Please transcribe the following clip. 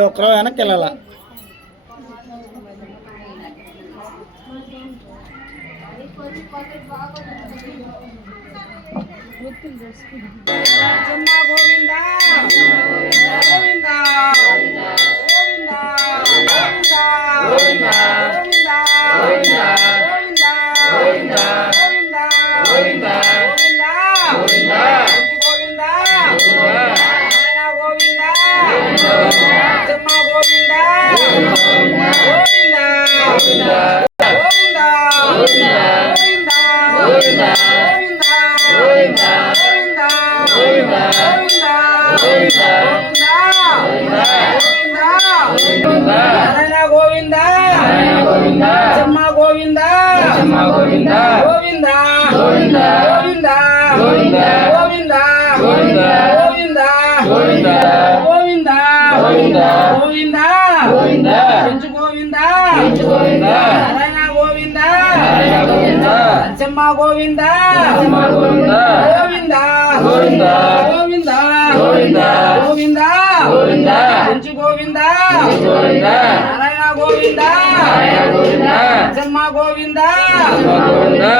ఒక్కరో వెనక్కి వెళ్ళాలా గోవింద గోవింద గోవింద గోవింద గోవింద గోవింద గోవింద గోవింద నారాయణ గోవింద గోవింద గోవింద